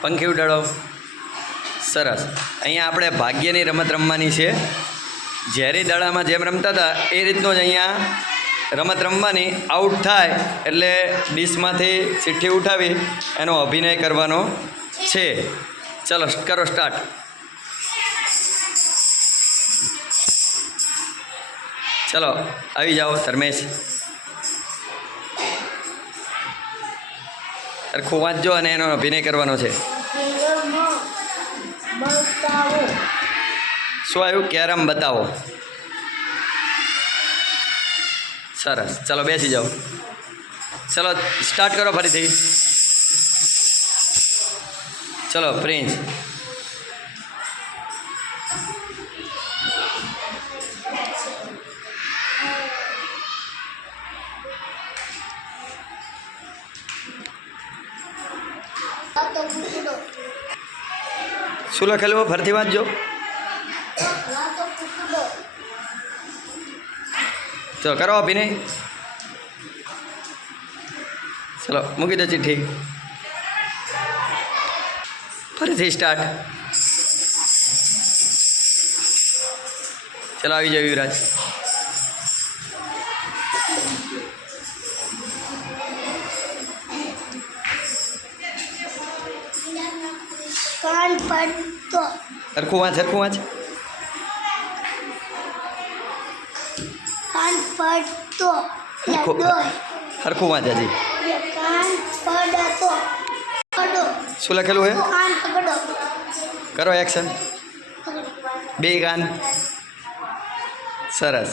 પંખી ઉડાડો. સરસ. અહીંયા આપણે ભાગ્યની રમત રમવાની છે. ઝેરી દડામાં જેમ રમતા હતા એ રીતનું જ અહીંયા રમત રમવાની. આઉટ થાય એટલે ડીશમાંથી ચિઠ્ઠી ઉઠાવી એનો અભિનય કરવાનો છે. ચલો કરો સ્ટાર્ટ. ચલો આવી જાઓ ધર્મેશ. સરખું વાંચજો અને એનો અભિનય કરવાનો છે. શું આવ્યું? કેરમ બતાવો. સરસ. ચલો બેસી જાઓ. ચલો સ્ટાર્ટ કરો ફરીથી. ચલો પ્રિન્સ. શું લખેલું ફરીથી વાંચજો. ચલો કરો અભિનય. ચલો મૂકી દો ચિઠ્ઠી. ફરીથી સ્ટાર્ટ. ચલો આવી જાઓ યુવરાજ. સરખું વાંચ, સરખું વાંચ. સરખું વાંચ હજી. શું લખેલું હે? કરો એક્શન. બે કાન. સરસ.